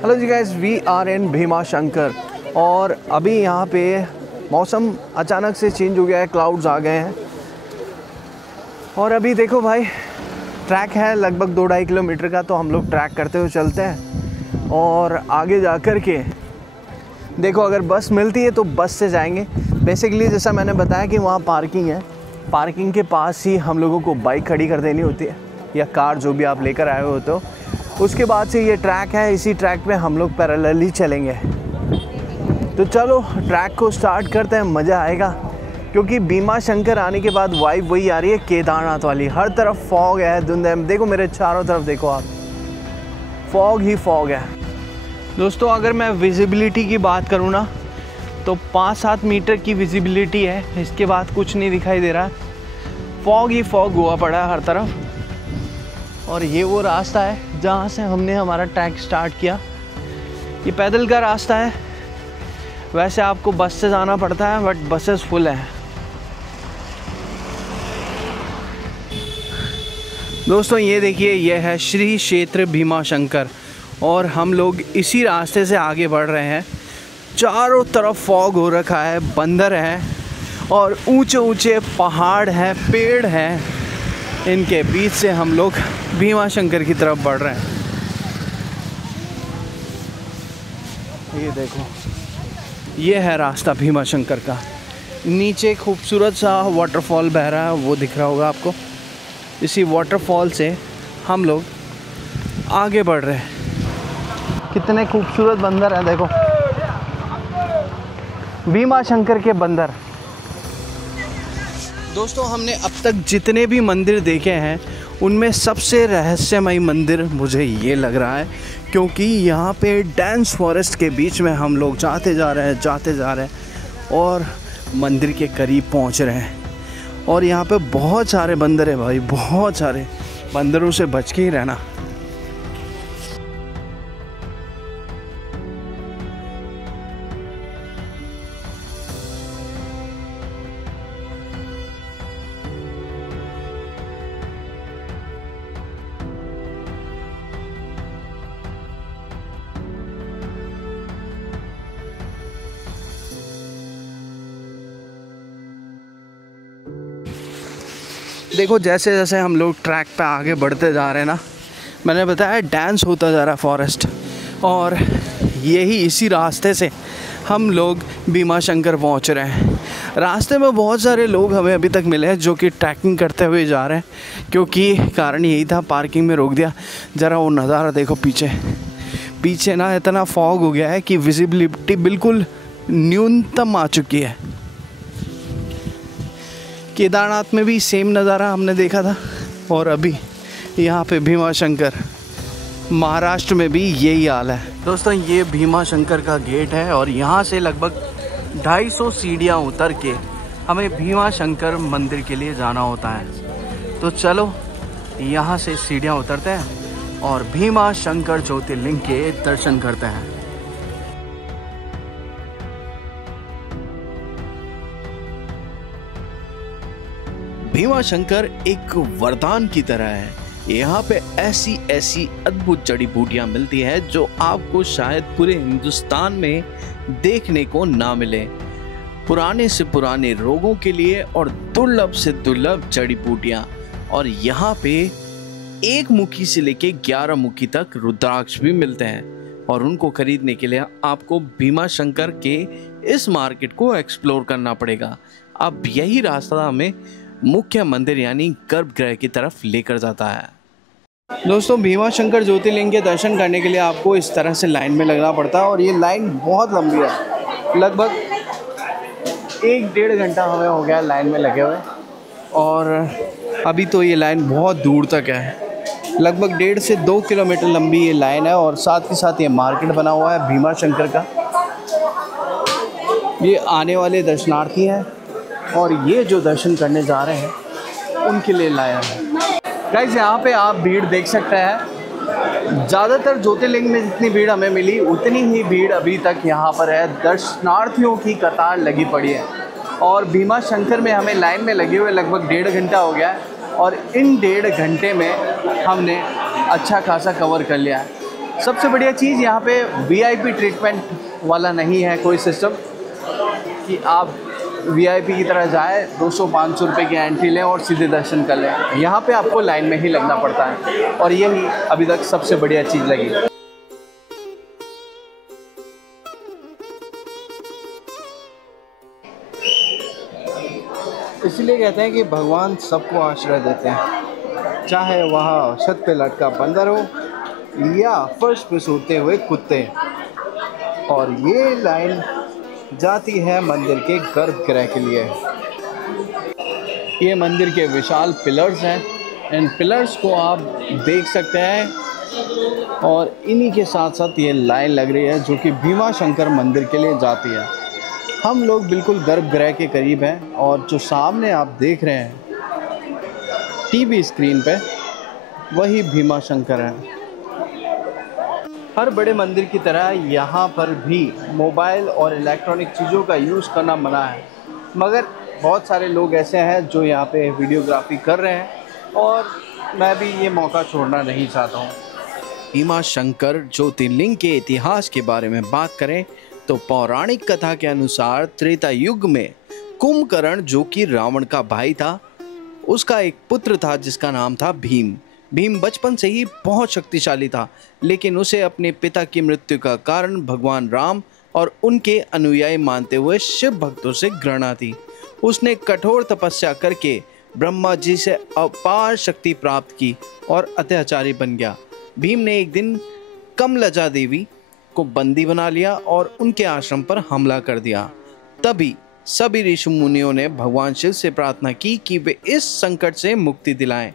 Hello जी guys, we are in Bhima Shankar और अभी यहाँ पे मौसम अचानक से चेंज हो गया है, क्लाउड्स आ गए हैं और अभी देखो भाई ट्रैक है लगभग 2-2.5 किलोमीटर का, तो हम लोग ट्रैक करते हुए चलते हैं और आगे जा कर के देखो अगर बस मिलती है तो बस से जाएंगे। बेसिकली जैसा मैंने बताया कि वहाँ पार्किंग है, पार्किंग के पास ही हम लोगों को बाइक खड़ी कर देनी होती है या कार जो भी आप लेकर आए हो। तो उसके बाद से ये ट्रैक है, इसी ट्रैक पे हम लोग पैरेलली चलेंगे। तो चलो ट्रैक को स्टार्ट करते हैं, मज़ा आएगा क्योंकि भीमा शंकर आने के बाद वाइब वही आ रही है केदारनाथ वाली। हर तरफ फॉग है, धुंध है, देखो मेरे चारों तरफ देखो आप, फॉग ही फॉग है। दोस्तों अगर मैं विजिबिलिटी की बात करूँ ना तो 5-7 मीटर की विजिबिलिटी है, इसके बाद कुछ नहीं दिखाई दे रहा है, फॉग ही फॉग हुआ पड़ा है हर तरफ। और ये वो रास्ता है जहाँ से हमने हमारा ट्रैक स्टार्ट किया। ये पैदल का रास्ता है, वैसे आपको बस से जाना पड़ता है बट बसेस फुल हैं। दोस्तों ये देखिए, ये है श्री क्षेत्र भीमा शंकर और हम लोग इसी रास्ते से आगे बढ़ रहे हैं। चारों तरफ फॉग हो रखा है, बंदर है और ऊंचे ऊंचे पहाड़ हैं, पेड़ हैं, इनके बीच से हम लोग भीमा शंकर की तरफ बढ़ रहे हैं। ये देखो, ये है रास्ता भीमा शंकर का। नीचे खूबसूरत सा वाटरफॉल बह रहा है, वो दिख रहा होगा आपको। इसी वाटरफॉल से हम लोग आगे बढ़ रहे हैं। कितने खूबसूरत बंदर हैं, देखो भीमा शंकर के बंदर। दोस्तों हमने अब तक जितने भी मंदिर देखे हैं उनमें सबसे रहस्यमय मंदिर मुझे ये लग रहा है, क्योंकि यहाँ पे डेंस फॉरेस्ट के बीच में हम लोग जाते जा रहे हैं और मंदिर के करीब पहुँच रहे हैं। और यहाँ पे बहुत सारे बंदर हैं भाई, बहुत सारे। बंदरों से बच के ही रहना। देखो जैसे जैसे हम लोग ट्रैक पे आगे बढ़ते जा रहे हैं ना, मैंने बताया डांस होता जा रहा है फॉरेस्ट, और यही इसी रास्ते से हम लोग भीमा शंकर पहुंच रहे हैं। रास्ते में बहुत सारे लोग हमें अभी तक मिले हैं जो कि ट्रैकिंग करते हुए जा रहे हैं, क्योंकि कारण यही था, पार्किंग में रोक दिया। ज़रा वो नज़ारा देखो पीछे ना इतना फॉग हो गया है कि विजिबिलिटी बिल्कुल न्यूनतम आ चुकी है। केदारनाथ में भी सेम नज़ारा हमने देखा था और अभी यहाँ पे भीमा शंकर, महाराष्ट्र में भी यही हाल है। दोस्तों ये भीमा शंकर का गेट है और यहाँ से लगभग 250 सीढ़ियाँ उतर के हमें भीमा शंकर मंदिर के लिए जाना होता है। तो चलो यहाँ से सीढ़ियाँ उतरते हैं और भीमा शंकर ज्योतिर्लिंग के दर्शन करते हैं। भीमा शंकर एक वरदान की तरह है। यहाँ पे ऐसी ऐसी अद्भुत जड़ी बूटियां मिलती हैं जो आपको शायद पूरे हिंदुस्तान में देखने को ना मिले। पुराने से पुराने रोगों के लिए और दुर्लभ से दुर्लभ जड़ी बूटियां, और यहाँ पे 1 मुखी से लेके 11 मुखी तक रुद्राक्ष भी मिलते हैं। और उनको खरीदने के लिए आपको भीमा शंकर के इस मार्केट को एक्सप्लोर करना पड़ेगा। अब यही रास्ता हमें मुख्य मंदिर यानी गर्भगृह की तरफ लेकर जाता है। दोस्तों भीमा शंकर ज्योतिर्लिंग के दर्शन करने के लिए आपको इस तरह से लाइन में लगना पड़ता है और ये लाइन बहुत लंबी है। लगभग 1-1.5 घंटा हमें हो गया लाइन में लगे हुए और अभी तो ये लाइन बहुत दूर तक है। लगभग 1.5 से 2 किलोमीटर लंबी ये लाइन है और साथ ही साथ ये मार्केट बना हुआ है भीमा शंकर का। ये आने वाले दर्शनार्थी हैं और ये जो दर्शन करने जा रहे हैं उनके लिए लाया है। गाइस यहाँ पे आप भीड़ देख सकते हैं। ज़्यादातर ज्योतिर्लिंग में जितनी भीड़ हमें मिली उतनी ही भीड़ अभी तक यहाँ पर है। दर्शनार्थियों की कतार लगी पड़ी है और भीमा शंकर में हमें लाइन में लगे हुए लगभग 1.5 घंटा हो गया है और इन 1.5 घंटे में हमने अच्छा खासा कवर कर लिया है। सबसे बढ़िया चीज़ यहाँ पे वीआईपी ट्रीटमेंट वाला नहीं है कोई सिस्टम कि आप वीआईपी की तरह जाए 200-500 रुपये की एंट्री लें और सीधे दर्शन कर लें। यहाँ पे आपको लाइन में ही लगना पड़ता है और यही अभी तक सबसे बढ़िया चीज़ लगी। इसलिए कहते हैं कि भगवान सबको आश्रय देते हैं, चाहे वहाँ छत पे लटका बंदर हो या फर्श पे सोते हुए कुत्ते। और ये लाइन जाती है मंदिर के गर्भगृह के लिए। ये मंदिर के विशाल पिलर्स हैं, इन पिलर्स को आप देख सकते हैं और इन्हीं के साथ साथ ये लाइन लग रही है जो कि भीमा शंकर मंदिर के लिए जाती है। हम लोग बिल्कुल गर्भगृह के करीब हैं और जो सामने आप देख रहे हैं टीवी स्क्रीन पे वही भीमा शंकर है। हर बड़े मंदिर की तरह यहाँ पर भी मोबाइल और इलेक्ट्रॉनिक चीज़ों का यूज़ करना मना है, मगर बहुत सारे लोग ऐसे हैं जो यहाँ पे वीडियोग्राफी कर रहे हैं और मैं भी ये मौका छोड़ना नहीं चाहता हूँ। भीमा शंकर ज्योतिर्लिंग के इतिहास के बारे में बात करें तो पौराणिक कथा के अनुसार त्रेता युग में कुंभकर्ण, जो कि रावण का भाई था, उसका एक पुत्र था जिसका नाम था भीम। भीम बचपन से ही बहुत शक्तिशाली था, लेकिन उसे अपने पिता की मृत्यु का कारण भगवान राम और उनके अनुयायी मानते हुए शिव भक्तों से घृणा थी। उसने कठोर तपस्या करके ब्रह्मा जी से अपार शक्ति प्राप्त की और अत्याचारी बन गया। भीम ने एक दिन कमलजा देवी को बंदी बना लिया और उनके आश्रम पर हमला कर दिया। तभी सभी ऋषि मुनियों ने भगवान शिव से प्रार्थना की कि वे इस संकट से मुक्ति दिलाएं।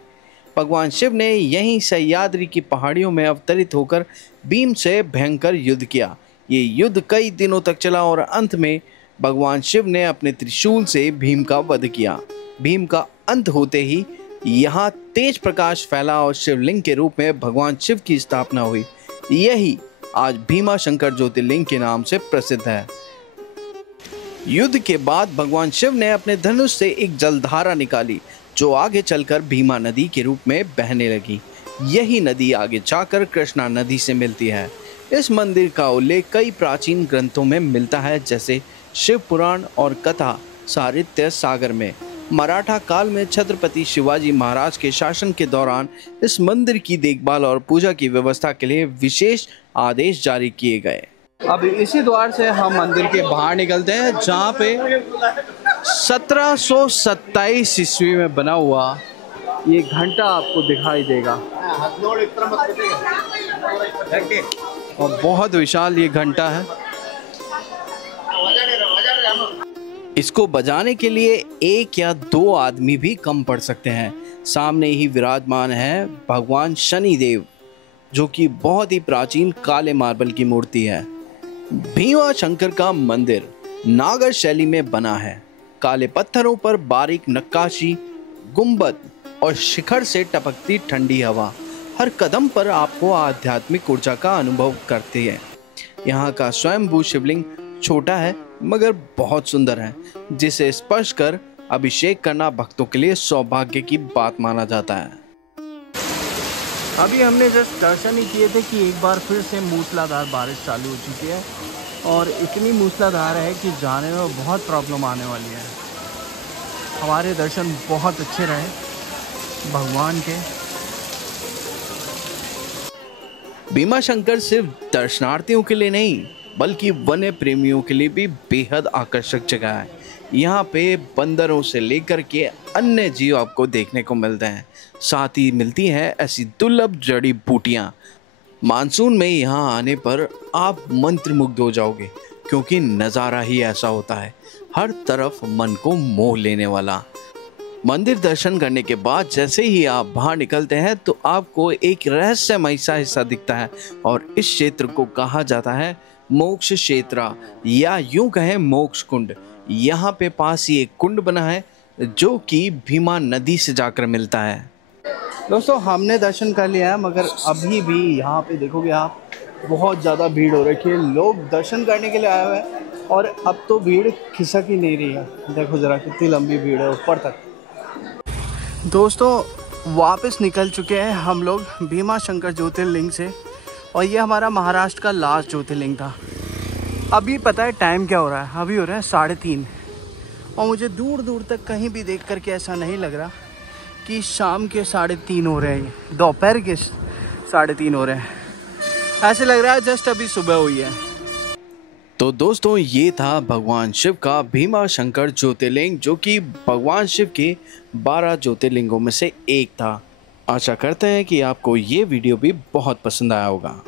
भगवान शिव ने यहीं सह्याद्री की पहाड़ियों में अवतरित होकर भीम से भयंकर युद्ध किया। ये युद्ध कई दिनों तक चला और अंत में भगवान शिव ने अपने त्रिशूल से भीम का वध किया। भीम का अंत होते ही यहाँ तेज प्रकाश फैला और शिवलिंग के रूप में भगवान शिव की स्थापना हुई। यही आज भीमा शंकर ज्योतिर्लिंग के नाम से प्रसिद्ध है। युद्ध के बाद भगवान शिव ने अपने धनुष से एक जलधारा निकाली जो आगे चलकर भीमा नदी के रूप में बहने लगी। यही नदी आगे जाकर कृष्णा नदी से मिलती है। इस मंदिर का उल्लेख कई प्राचीन ग्रंथों में मिलता है, जैसे शिव पुराण और कथा साहित्य सागर में। मराठा काल में छत्रपति शिवाजी महाराज के शासन के दौरान इस मंदिर की देखभाल और पूजा की व्यवस्था के लिए विशेष आदेश जारी किए गए। अब इसी द्वार से हम मंदिर के बाहर निकलते हैं, जहाँ पे 1727 ईस्वी में बना हुआ ये घंटा आपको दिखाई देगा और बहुत विशाल ये घंटा है। इसको बजाने के लिए एक या दो आदमी भी कम पड़ सकते हैं। सामने ही विराजमान है भगवान शनिदेव, जो कि बहुत ही प्राचीन काले मार्बल की मूर्ति है। भीमा शंकर का मंदिर नागर शैली में बना है। काले पत्थरों पर बारीक नक्काशी, गुंबद और शिखर से टपकती ठंडी हवा हर कदम पर आपको आध्यात्मिक ऊर्जा का अनुभव करती है। यहाँ का स्वयंभू शिवलिंग छोटा है मगर बहुत सुंदर है, जिसे स्पर्श कर अभिषेक करना भक्तों के लिए सौभाग्य की बात माना जाता है। अभी हमने जस्ट दर्शन ही किए थे कि एक बार फिर से मूसलाधार बारिश चालू हो चुकी है और इतनी मूसलाधार है कि जाने में बहुत प्रॉब्लम आने वाली है। हमारे दर्शन बहुत अच्छे रहे भगवान के। भीमा शंकर सिर्फ दर्शनार्थियों के लिए नहीं बल्कि वन्य प्रेमियों के लिए भी बेहद आकर्षक जगह है। यहाँ पे बंदरों से लेकर के अन्य जीव आपको देखने को मिलते हैं। साथ ही मिलती हैं ऐसी दुर्लभ जड़ी बूटियाँ। मानसून में यहाँ आने पर आप मंत्रमुग्ध हो जाओगे, क्योंकि नज़ारा ही ऐसा होता है, हर तरफ मन को मोह लेने वाला। मंदिर दर्शन करने के बाद जैसे ही आप बाहर निकलते हैं तो आपको एक रहस्यमय सा हिस्सा दिखता है और इस क्षेत्र को कहा जाता है मोक्ष क्षेत्र या यूं कहें मोक्ष कुंड। यहाँ पे पास ही एक कुंड बना है जो कि भीमा नदी से जाकर मिलता है। दोस्तों हमने दर्शन कर लिया है, मगर अभी भी यहाँ पे देखोगे आप बहुत ज़्यादा भीड़ हो रखी है। लोग दर्शन करने के लिए आए हुए हैं और अब तो भीड़ खिसक ही नहीं रही है। देखो ज़रा कितनी लंबी भीड़ है ऊपर तक। दोस्तों वापस निकल चुके हैं हम लोग भीमा शंकर ज्योतिर्लिंग से और ये हमारा महाराष्ट्र का लास्ट ज्योतिर्लिंग था। अभी पता है टाइम क्या हो रहा है? अभी हो रहा है 3:30 और मुझे दूर दूर तक कहीं भी देख करके ऐसा नहीं लग रहा कि शाम के 3:30 हो रहे हैं, दोपहर के 3:30 हो रहे हैं। ऐसे लग रहा है जस्ट अभी सुबह हुई है। तो दोस्तों ये था भगवान शिव का भीमा शंकर ज्योतिर्लिंग, जो कि भगवान शिव के 12 ज्योतिर्लिंगों में से एक था। आशा करते हैं कि आपको ये वीडियो भी बहुत पसंद आया होगा।